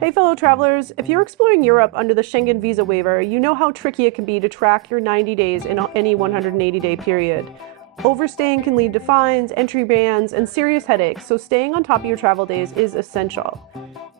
Hey fellow travelers, if you're exploring Europe under the Schengen visa waiver, you know how tricky it can be to track your 90 days in any 180-day period. Overstaying can lead to fines, entry bans, and serious headaches, so staying on top of your travel days is essential.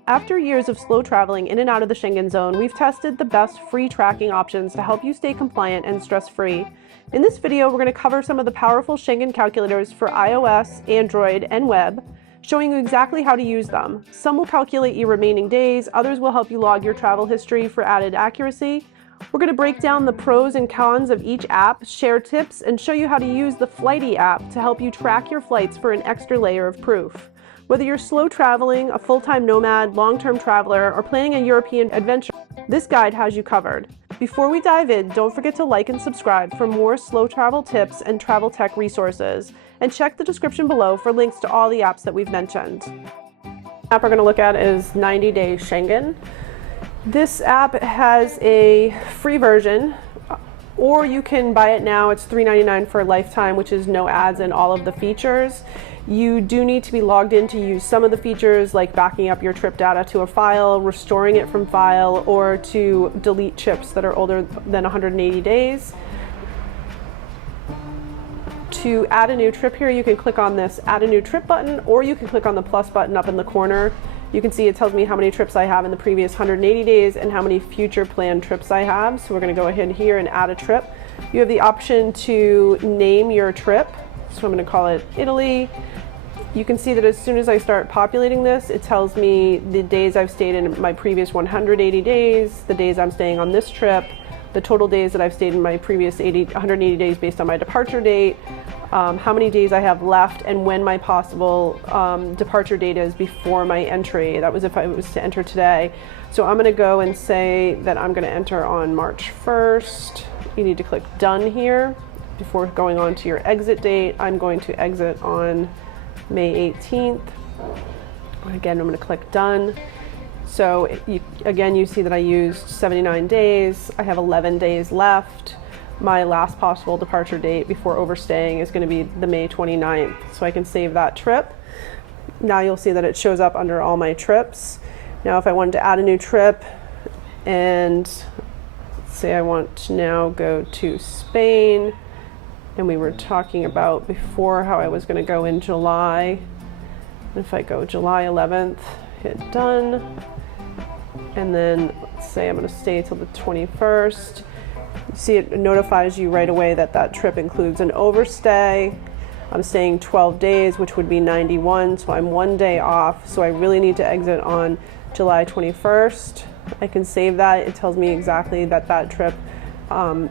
After years of slow traveling in and out of the Schengen zone, we've tested the best free tracking options to help you stay compliant and stress-free. In this video, we're going to cover some of the powerful Schengen calculators for iOS, Android, and web, showing you exactly how to use them. Some will calculate your remaining days, others will help you log your travel history for added accuracy. We're going to break down the pros and cons of each app, share tips, and show you how to use the Flighty app to help you track your flights for an extra layer of proof. Whether you're slow traveling, a full-time nomad, long-term traveler, or planning a European adventure, this guide has you covered. Before we dive in, don't forget to like and subscribe for more slow travel tips and travel tech resources, and check the description below for links to all the apps that we've mentioned. The app we're going to look at is 90 Day Schengen. This app has a free version, or you can buy it now. It's $3.99 for a lifetime, which is no ads and all of the features. You do need to be logged in to use some of the features, like backing up your trip data to a file, restoring it from file, or to delete trips that are older than 180 days. To add a new trip here, you can click on this Add a New Trip button, or you can click on the plus button up in the corner. You can see it tells me how many trips I have in the previous 180 days and how many future planned trips I have. So we're going to go ahead here and add a trip. You have the option to name your trip. So I'm going to call it Italy. You can see that as soon as I start populating this, it tells me the days I've stayed in my previous 180 days, the days I'm staying on this trip, the total days that I've stayed in my previous 180 days based on my departure date, how many days I have left, and when my possible departure date is before my entry. That was if I was to enter today. So I'm going to go and say that I'm going to enter on March 1st. You need to click Done here before going on to your exit date. I'm going to exit on May 18th. Again, I'm going to click Done. So again, you see that I used 79 days. I have 11 days left. My last possible departure date before overstaying is going to be the May 29th. So I can save that trip. Now you'll see that it shows up under all my trips. Now if I wanted to add a new trip, and say I want to now go to Spain, and we were talking about before how I was going to go in July. If I go July 11th, hit Done, and then let's say I'm going to stay till the 21st. You see it notifies you right away that that trip includes an overstay. I'm staying 12 days, which would be 91, so I'm 1 day off. So I really need to exit on July 21st. I can save that. It tells me exactly that that trip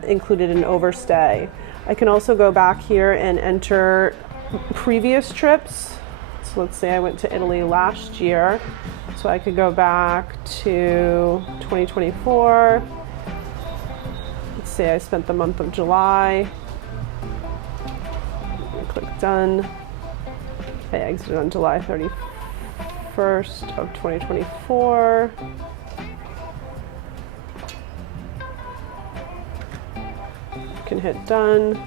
included an overstay. I can also go back here and enter previous trips. So let's say I went to Italy last year. So I could go back to 2024. Let's say I spent the month of July. Click Done. I exited on July 31st of 2024. Can hit Done,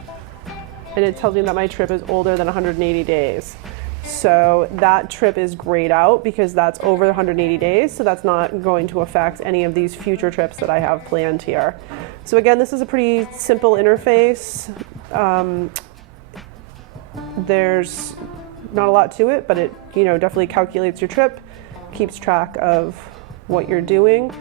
and it tells me that my trip is older than 180 days. So that trip is grayed out because that's over 180 days, so that's not going to affect any of these future trips that I have planned here. So again, this is a pretty simple interface. There's not a lot to it, but it definitely calculates your trip, keeps track of what you're doing.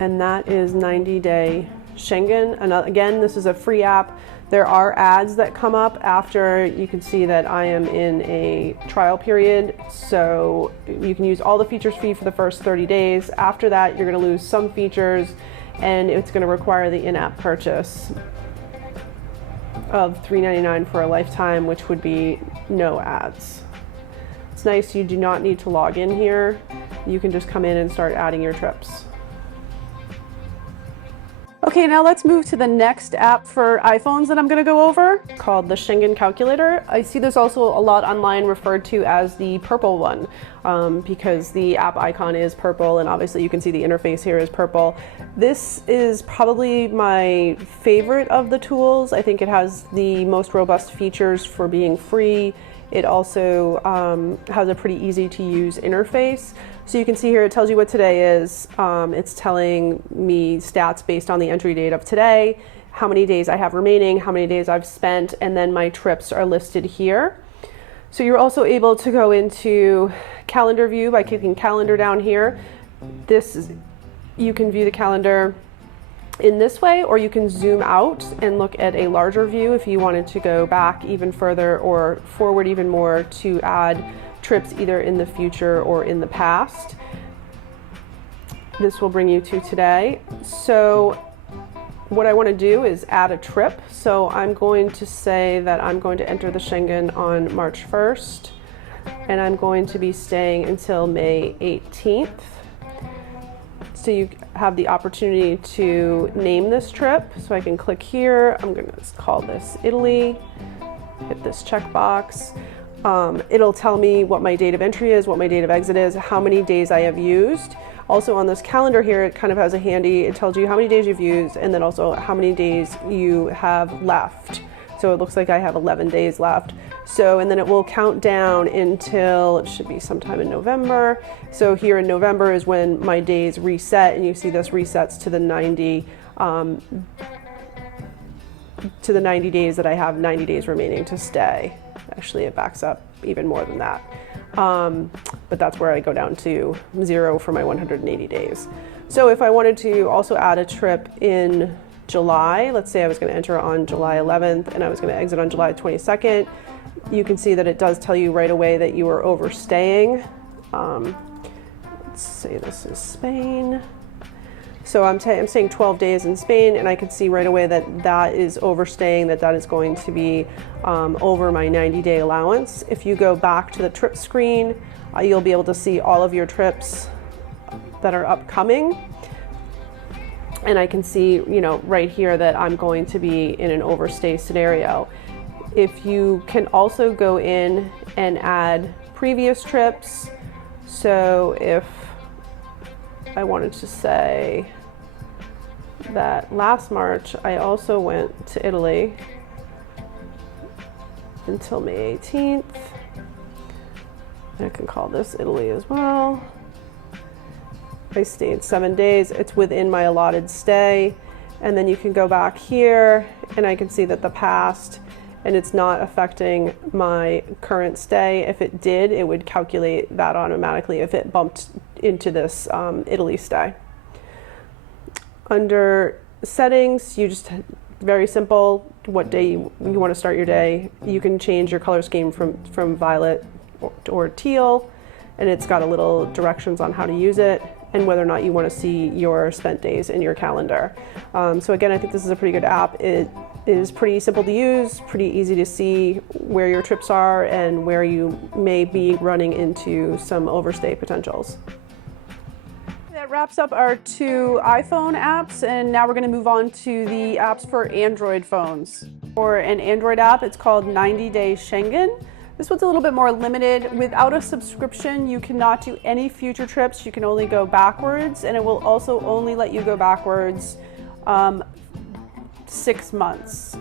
And that is 90 Day Schengen. And again, this is a free app. There are ads that come up after. You can see that I am in a trial period, so you can use all the features free for the first 30 days. After that, you're going to lose some features, and it's going to require the in-app purchase of $3.99 for a lifetime, which would be no ads. It's nice you do not need to log in here. You can just come in and start adding your trips. Okay, now let's move to the next app for iPhones that I'm going to go over, called the Schengen Calculator. I see this also a lot online referred to as the purple one, because the app icon is purple, and obviously you can see the interface here is purple. This is probably my favorite of the tools. I think it has the most robust features for being free. It also has a pretty easy to use interface. So you can see here it tells you what today is. It's telling me stats based on the entry date of today, how many days I have remaining, how many days I've spent, and then my trips are listed here. So you're also able to go into calendar view by clicking calendar down here. You can view the calendar in this way, or you can zoom out and look at a larger view if you wanted to go back even further or forward even more to add trips either in the future or in the past. This will bring you to today. So what I want to do is add a trip. So I'm going to say that I'm going to enter the Schengen on March 1st, and I'm going to be staying until May 18th. So you have the opportunity to name this trip. So I can click here. I'm going to call this Italy, hit this checkbox. It'll tell me what my date of entry is, what my date of exit is, how many days I have used. Also on this calendar here, it kind of has a handy, it tells you how many days you've used and then also how many days you have left. So it looks like I have 11 days left. So, and then it will count down until, it should be sometime in November. So here in November is when my days reset, and you see this resets to the 90 days that I have 90 days remaining to stay. Actually, it backs up even more than that. But that's where I go down to 0 for my 180 days. So if I wanted to also add a trip in July, let's say I was going to enter on July 11th and I was going to exit on July 22nd, you can see that it does tell you right away that you are overstaying. Let's say this is Spain. So I'm staying 12 days in Spain, and I can see right away that that is overstaying, that is going to be over my 90-day allowance. If you go back to the trip screen, you'll be able to see all of your trips that are upcoming. And I can see, you know, right here that I'm going to be in an overstay scenario. If you can also go in and add previous trips. So if I wanted to say that last March I also went to Italy until May 18th. I can call this Italy as well. I stayed 7 days. It's within my allotted stay. And then you can go back here and I can see that the past, and it's not affecting my current stay. If it did, it would calculate that automatically if it bumped into this Italy stay. Under settings, you just, very simple, what day you want to start your day. You can change your color scheme from violet or teal, and it's got a little directions on how to use it and whether or not you want to see your spent days in your calendar. So again, I think this is a pretty good app. It is pretty simple to use, pretty easy to see where your trips are and where you may be running into some overstay potentials. That wraps up our 2 iPhone apps, and now we're going to move on to the apps for Android phones. For an Android app, it's called 90 Day Schengen. This one's a little bit more limited. Without a subscription, you cannot do any future trips. You can only go backwards, and it will also only let you go backwards 6 months.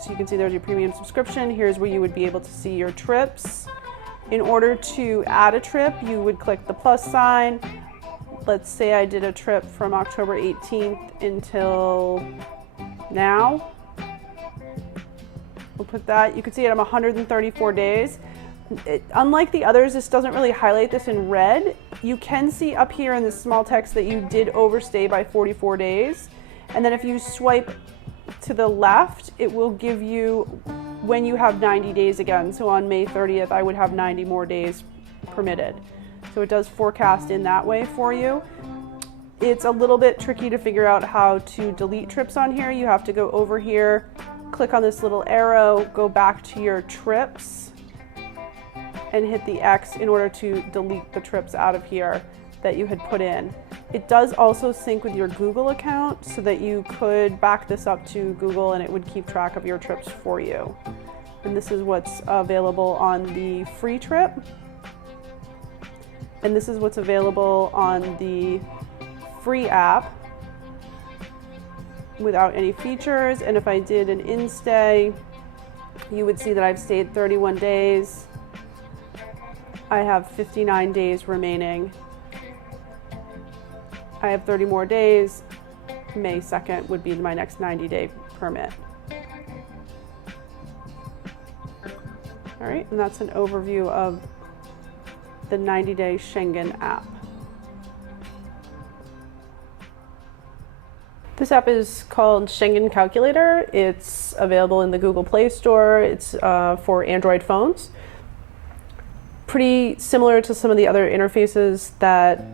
So you can see there's your premium subscription. Here's where you would be able to see your trips. In order to add a trip, you would click the plus sign. Let's say I did a trip from October 18th until now. We'll put that. You can see it, I'm 134 days. Unlike the others, this doesn't really highlight this in red. You can see up here in this small text that you did overstay by 44 days. And then if you swipe to the left, it will give you when you have 90 days again. So on May 30th, I would have 90 more days permitted. So it does forecast in that way for you. It's a little bit tricky to figure out how to delete trips on here. You have to go over here, click on this little arrow, go back to your trips, and hit the X in order to delete the trips out of here that you had put in. It does also sync with your Google account so that you could back this up to Google and it would keep track of your trips for you. And this is what's available on the free trip. And this is what's available on the free app without any features. And if I did an in-stay, you would see that I've stayed 31 days. I have 59 days remaining. I have 30 more days. May 2nd would be my next 90-day permit. All right, and that's an overview of the 90-day Schengen app. This app is called Schengen Calculator. It's available in the Google Play Store. It's for Android phones. Pretty similar to some of the other interfaces that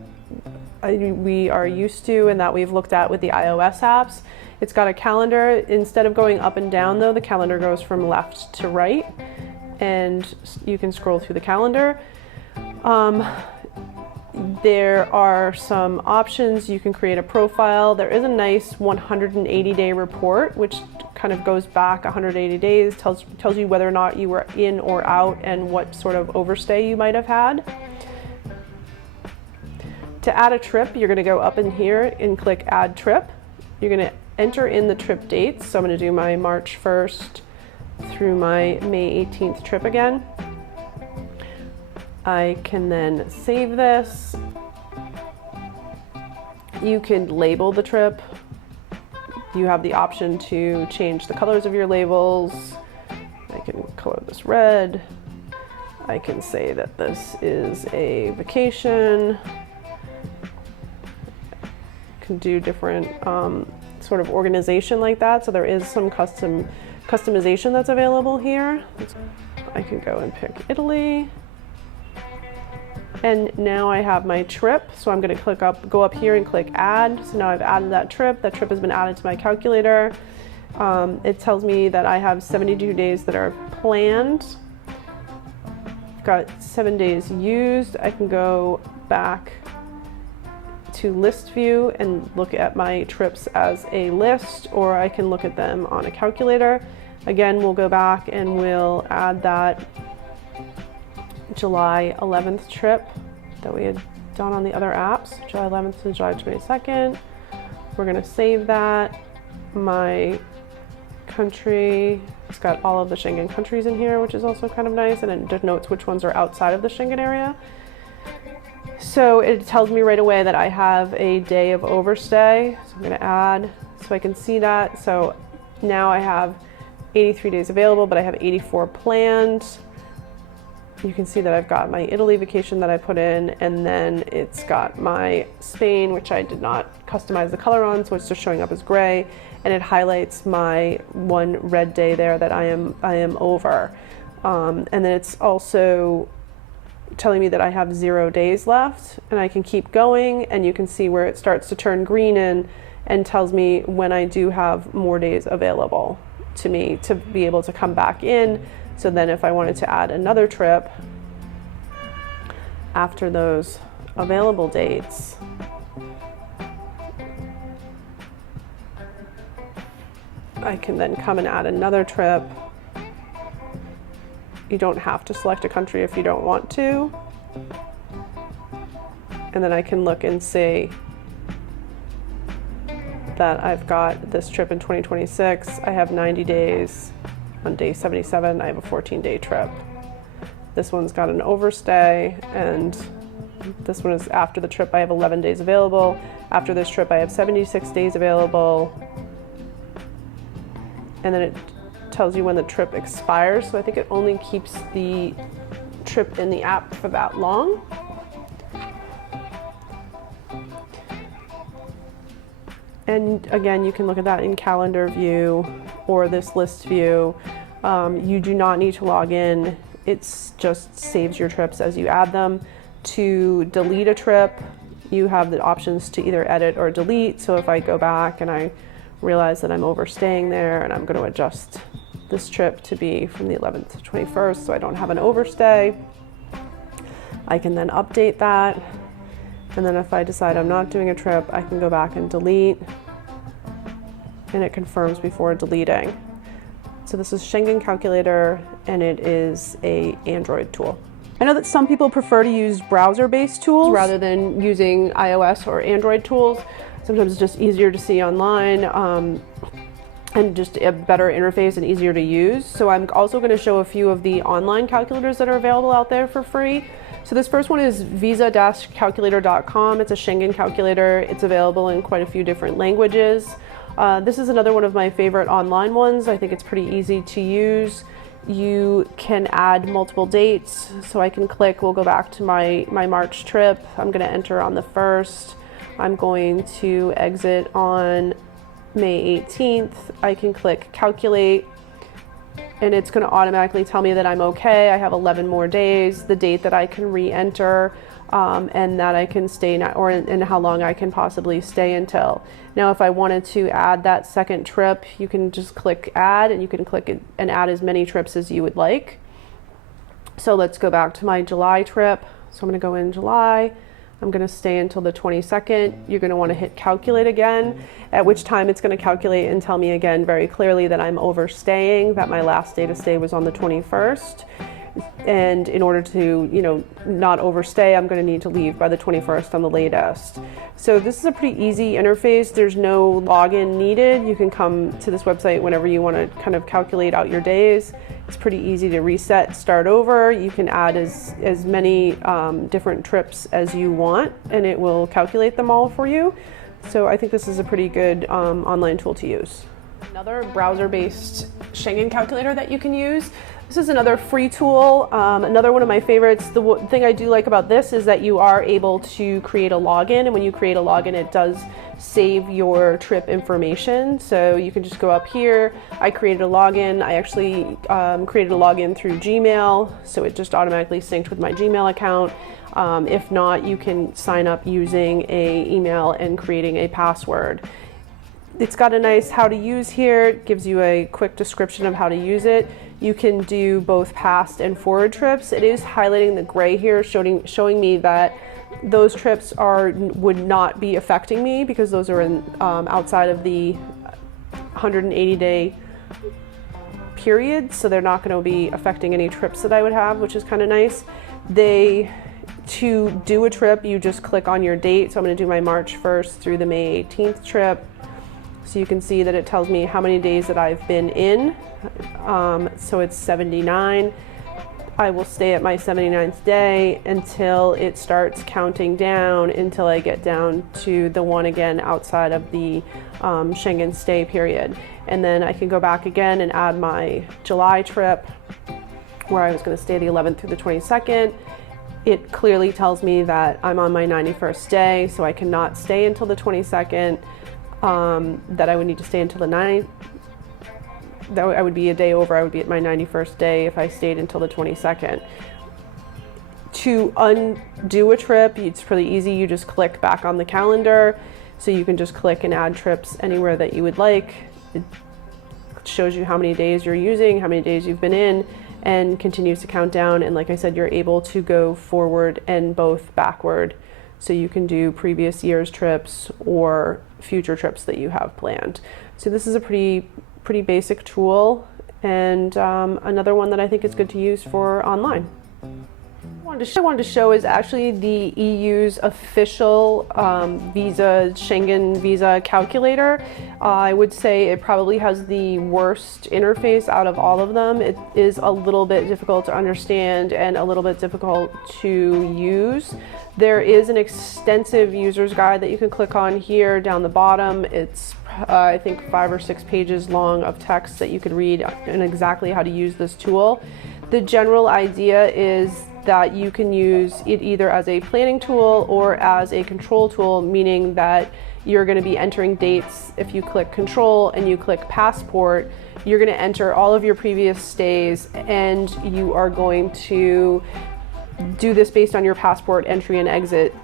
we are used to and that we've looked at with the iOS apps. It's got a calendar. Instead of going up and down though, the calendar goes from left to right, and you can scroll through the calendar. There are some options. You can create a profile. There is a nice 180-day report, which kind of goes back 180 days, tells you whether or not you were in or out and what sort of overstay you might have had. To add a trip, you're going to go up in here and click Add Trip. You're going to enter in the trip dates. So I'm going to do my March 1st through my May 18th trip again. I can then save this. You can label the trip. You have the option to change the colors of your labels. I can color this red. I can say that this is a vacation. Can do different sort of organization like that. So there is some customization that's available here. I can go and pick Italy. And now I have my trip, so I'm going to go up here and click Add. So now I've added that trip. That trip has been added to my calculator. It tells me that I have 72 days that are planned. I've got 7 days used. I can go back to list view and look at my trips as a list, or I can look at them on a calculator. Again, we'll go back and we'll add that July 11th trip that we had done on the other apps, July 11th to July 22nd. We're going to save that. My country, it's got all of the Schengen countries in here, which is also kind of nice, and it denotes which ones are outside of the Schengen area. So it tells me right away that I have a day of overstay. So I'm going to add so I can see that. So now I have 83 days available, but I have 84 planned. You can see that I've got my Italy vacation that I put in, and then it's got my Spain, which I did not customize the color on, so it's just showing up as gray, and it highlights my one red day there that I am over. And then it's also telling me that I have 0 days left, and I can keep going, and you can see where it starts to turn green and tells me when I do have more days available to me to be able to come back in. So then if I wanted to add another trip after those available dates, I can then come and add another trip. You don't have to select a country if you don't want to. And then I can look and see that I've got this trip in 2026. I have 90 days. On day 77, I have a 14-day trip. This one's got an overstay, and this one is after the trip. I have 11 days available. After this trip, I have 76 days available. And then it tells you when the trip expires. So I think it only keeps the trip in the app for that long. And again, you can look at that in calendar view or this list view. You do not need to log in. It just saves your trips as you add them. To delete a trip, you have the options to either edit or delete. So if I go back and I realize that I'm overstaying there, and I'm going to adjust this trip to be from the 11th to 21st so I don't have an overstay, I can then update that. And then if I decide I'm not doing a trip, I can go back and delete, and it confirms before deleting. So this is Schengen Calculator, and it is an Android tool. I know that some people prefer to use browser-based tools rather than using iOS or Android tools. Sometimes it's just easier to see online. and just a better interface and easier to use. So I'm also going to show a few of the online calculators that are available out there for free. So this first one is visa-calculator.com. It's a Schengen calculator. It's available in quite a few different languages. This is another one of my favorite online ones. I think it's pretty easy to use. You can add multiple dates. So I can click, we'll go back to my March trip. I'm going to enter on the 1st. I'm going to exit on May 18th. I can click calculate, and it's going to automatically tell me that I'm okay. I have 11 more days, the date that I can re-enter, and that I can stay, and how long I can possibly stay until. Now, if I wanted to add that second trip, you can just click add, and you can click it and add as many trips as you would like. So let's go back to my July trip. So I'm going to go in July. I'm going to stay until the 22nd. You're going to want to hit calculate again, at which time it's going to calculate and tell me again very clearly that I'm overstaying, that my last day to stay was on the 21st. And in order to, not overstay, I'm going to need to leave by the 21st on the latest. So this is a pretty easy interface. There's no login needed. You can come to this website whenever you want to kind of calculate out your days. It's pretty easy to reset, start over. You can add as many different trips as you want, and it will calculate them all for you. So I think this is a pretty good online tool to use. Another browser-based Schengen calculator that you can use. This is another free tool, another one of my favorites. The thing I do like about this is that you are able to create a login, and when you create a login, it does save your trip information. So you can just go up here. I created a login. I actually created a login through Gmail, so it just automatically synced with my Gmail account. If not, you can sign up using an email and creating a password. It's got a nice how to use here. It gives you a quick description of how to use it. You can do both past and forward trips. It is highlighting the gray here, showing me that those trips would not be affecting me because those are in outside of the 180-day period, so they're not going to be affecting any trips that I would have, which is kind of nice. To do a trip, you just click on your date. So I'm going to do my March 1st through the May 18th trip. So you can see that it tells me how many days that I've been in. So it's 79. I will stay at my 79th day until it starts counting down until I get down to the one again outside of the Schengen stay period. And then I can go back again and add my July trip where I was going to stay the 11th through the 22nd. It clearly tells me that I'm on my 91st day, so I cannot stay until the 22nd. That I would need to stay until the 9th. That I would be a day over. I would be at my 91st day if I stayed until the 22nd. To undo a trip, it's pretty easy. You just click back on the calendar. So you can just click and add trips anywhere that you would like. It shows you how many days you're using, how many days you've been in, and continues to count down. And like I said, you're able to go forward and both backward. So you can do previous year's trips or future trips that you have planned. So this is a pretty basic tool, and another one that I think is good to use for online. What I wanted to show is actually the EU's official Schengen visa calculator. I would say it probably has the worst interface out of all of them. It is a little bit difficult to understand and a little bit difficult to use. There is an extensive user's guide that you can click on here down the bottom. It's I think 5 or 6 pages long of text that you could read on exactly how to use this tool. The general idea is that you can use it either as a planning tool or as a control tool, meaning that you're going to be entering dates. If you click control and you click passport, you're going to enter all of your previous stays, and you are going to do this based on your passport entry and exit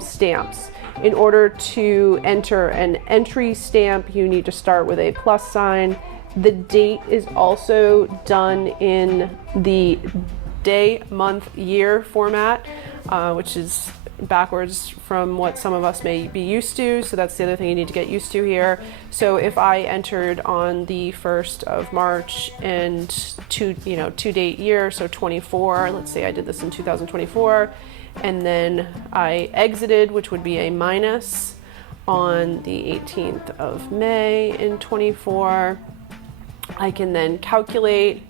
stamps. In order to enter an entry stamp, you need to start with a plus sign. The date is also done in the day, month, year format, which is backwards from what some of us may be used to. So that's the other thing you need to get used to here. So if I entered on the 1st of March and to date year, so 24, let's say I did this in 2024, and then I exited, which would be a minus. on the 18th of May in 24. I can then calculate,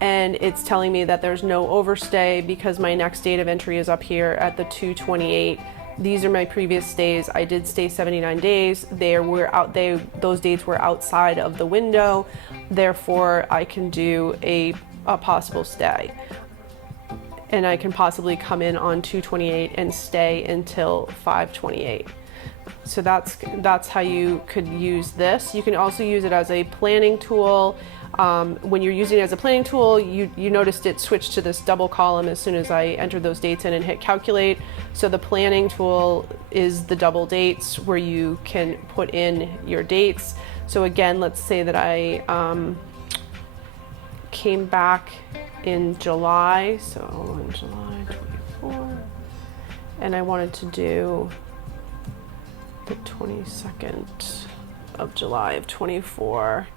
and it's telling me that there's no overstay because my next date of entry is up here at the 2/28. These are my previous stays. I did stay 79 days. Those dates were outside of the window. Therefore, I can do a possible stay. And I can possibly come in on 2/28 and stay until 5/28. So that's how you could use this. You can also use it as a planning tool. When you're using it as a planning tool, you noticed it switched to this double column as soon as I entered those dates in and hit calculate. So the planning tool is the double dates where you can put in your dates. So again, let's say that I came back in July, so in July 24, and I wanted to do the 22nd of July of 24.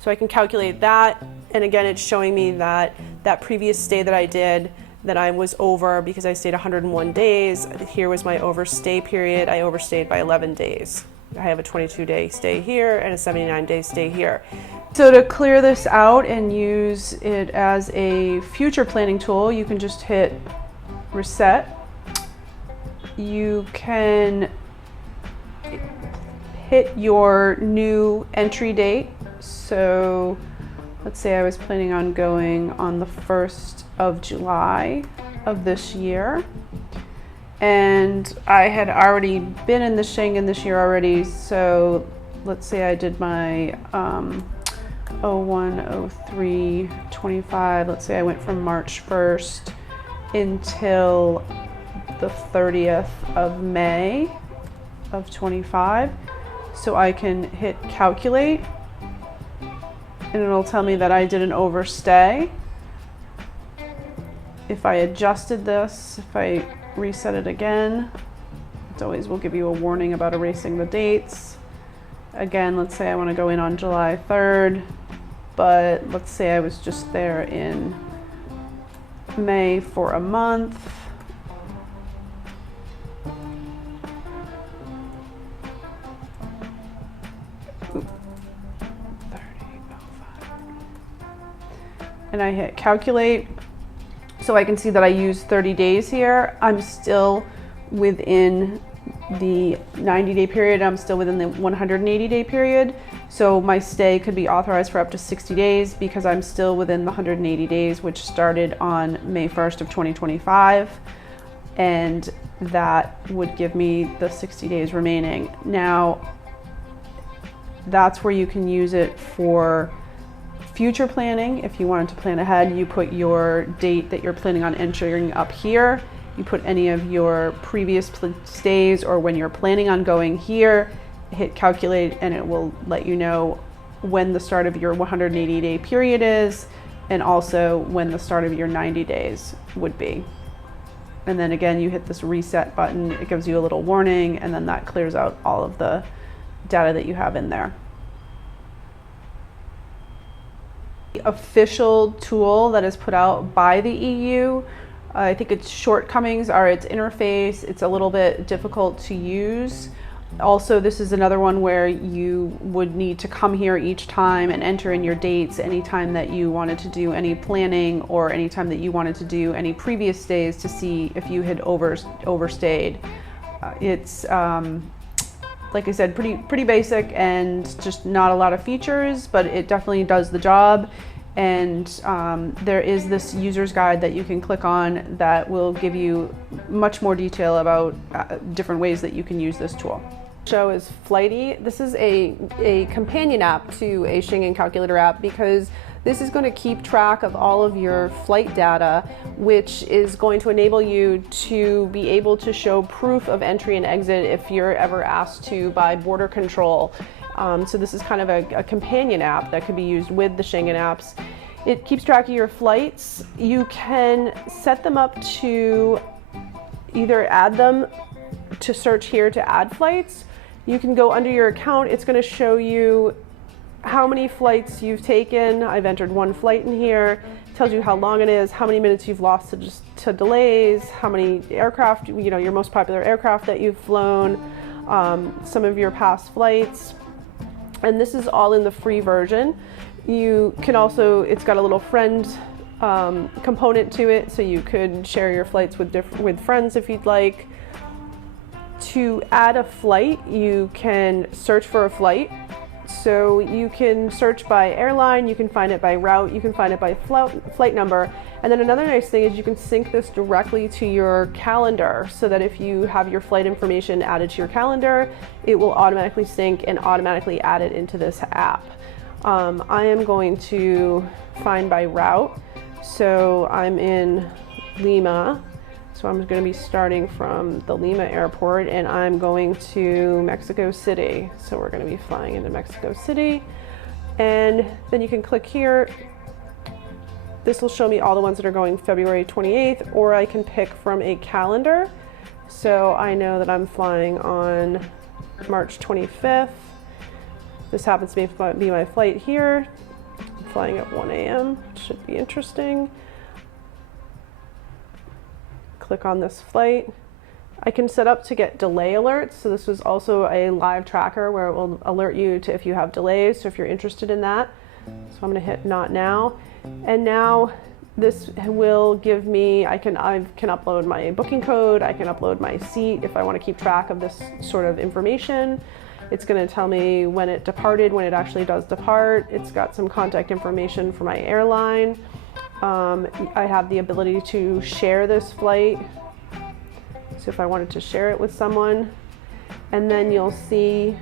So I can calculate that, and again, it's showing me that that previous stay that I did, that I was over because I stayed 101 days. Here was my overstay period. I overstayed by 11 days. I have a 22-day stay here and a 79-day stay here. So to clear this out and use it as a future planning tool, you can just hit reset. You can hit your new entry date. So let's say I was planning on going on the 1st of July of this year. And I had already been in the Schengen this year already. So let's say I did my 01, 03, 25. Let's say I went from March 1st until the 30th of May of 25. So I can hit calculate, and it'll tell me that I did an overstay. If I adjusted this, if I reset it again, it always will give you a warning about erasing the dates. Again, let's say I want to go in on July 3rd, but let's say I was just there in May for a month. And I hit calculate. So I can see that I used 30 days here. I'm still within the 90-day period. I'm still within the 180-day period. So my stay could be authorized for up to 60 days because I'm still within the 180 days, which started on May 1st of 2025. And that would give me the 60 days remaining. Now, that's where you can use it for future planning. If you wanted to plan ahead, you put your date that you're planning on entering up here. You put any of your previous stays or when you're planning on going here, hit calculate, and it will let you know when the start of your 180-day period is, and also when the start of your 90 days would be. And then again, you hit this reset button. It gives you a little warning, and then that clears out all of the data that you have in there. Official tool that is put out by the EU. I think its shortcomings are its interface. It's a little bit difficult to use. Also, this is another one where you would need to come here each time and enter in your dates anytime that you wanted to do any planning or anytime that you wanted to do any previous stays to see if you had overstayed. It's like I said, pretty basic and just not a lot of features, but it definitely does the job. And there is this user's guide that you can click on that will give you much more detail about different ways that you can use this tool. Show is Flighty. This is a companion app to a Schengen calculator app because this is going to keep track of all of your flight data, which is going to enable you to be able to show proof of entry and exit if you're ever asked to by border control. So this is kind of a companion app that could be used with the Schengen apps. It keeps track of your flights. You can set them up to either add them to search here to add flights. You can go under your account. It's going to show you how many flights you've taken. I've entered one flight in here. It tells you how long it is, how many minutes you've lost to delays, how many aircraft, your most popular aircraft that you've flown. some of your past flights, and this is all in the free version. You can also, it's got a little friend component to it, so you could share your flights with friends if you'd like. To add a flight, you can search for a flight. So you can search by airline, you can find it by route, you can find it by flight number. And then another nice thing is you can sync this directly to your calendar, so that if you have your flight information added to your calendar, it will automatically sync and automatically add it into this app. I am going to find by route. So I'm in Lima. So I'm going to be starting from the Lima airport, and I'm going to Mexico City. So we're going to be flying into Mexico City. And then you can click here. This will show me all the ones that are going February 28th, or I can pick from a calendar. So I know that I'm flying on March 25th. This happens to be my flight here. I'm flying at 1 a.m. Should be interesting. Click on this flight. I can set up to get delay alerts. So this was also a live tracker where it will alert you to if you have delays. So if you're interested in that. So I'm going to hit not now. And now this will give me, I can upload my booking code. I can upload my seat if I want to keep track of this sort of information. It's going to tell me when it departed, when it actually does depart. It's got some contact information for my airline. I have the ability to share this flight. So if I wanted to share it with someone, and then you'll see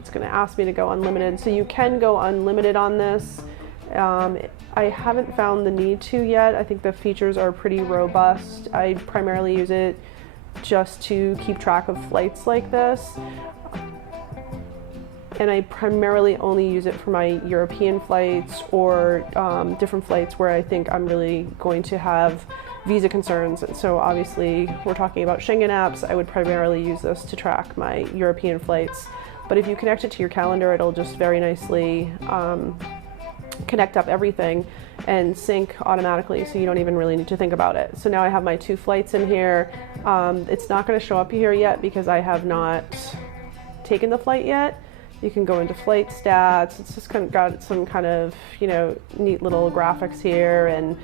it's going to ask me to go unlimited. So you can go unlimited on this. I haven't found the need to yet. I think the features are pretty robust. I primarily use it just to keep track of flights like this. And I primarily only use it for my European flights or different flights where I think I'm really going to have visa concerns. And so obviously we're talking about Schengen apps. I would primarily use this to track my European flights. But if you connect it to your calendar, it'll just very nicely connect up everything and sync automatically, so you don't even really need to think about it. So now I have my 2 flights in here. It's not going to show up here yet because I have not taken the flight yet. You can go into flight stats. It's just kind of got some kind of, neat little graphics here, and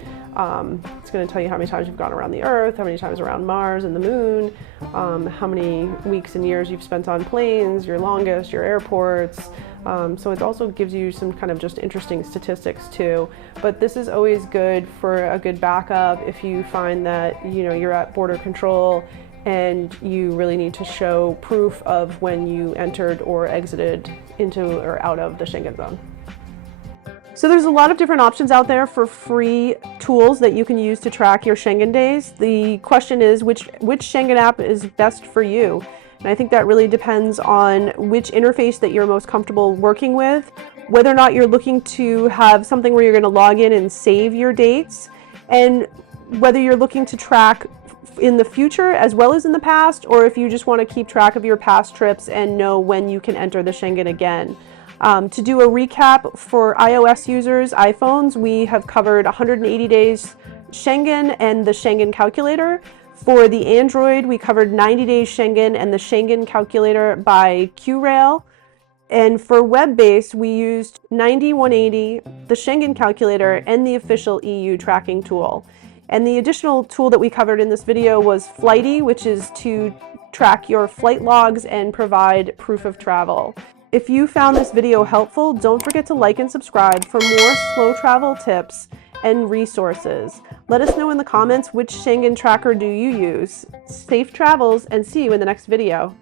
it's going to tell you how many times you've gone around the Earth, how many times around Mars and the Moon, how many weeks and years you've spent on planes, your longest, your airports. So it also gives you some kind of just interesting statistics too. But this is always good for a good backup if you find that, you're at border control and you really need to show proof of when you entered or exited into or out of the Schengen zone. So there's a lot of different options out there for free tools that you can use to track your Schengen days. The question is which Schengen app is best for you? And I think that really depends on which interface that you're most comfortable working with, whether or not you're looking to have something where you're going to log in and save your dates, and whether you're looking to track in the future as well as in the past, or if you just want to keep track of your past trips and know when you can enter the Schengen again. To do a recap for iOS users, iPhones, we have covered 180 days Schengen and the Schengen calculator. For the Android, we covered 90 days Schengen and the Schengen calculator by QRail. And for web-based, we used 90/180, the Schengen calculator, and the official EU tracking tool. And the additional tool that we covered in this video was Flighty, which is to track your flight logs and provide proof of travel. If you found this video helpful, don't forget to like and subscribe for more slow travel tips and resources. Let us know in the comments which Schengen tracker do you use. Safe travels, and see you in the next video.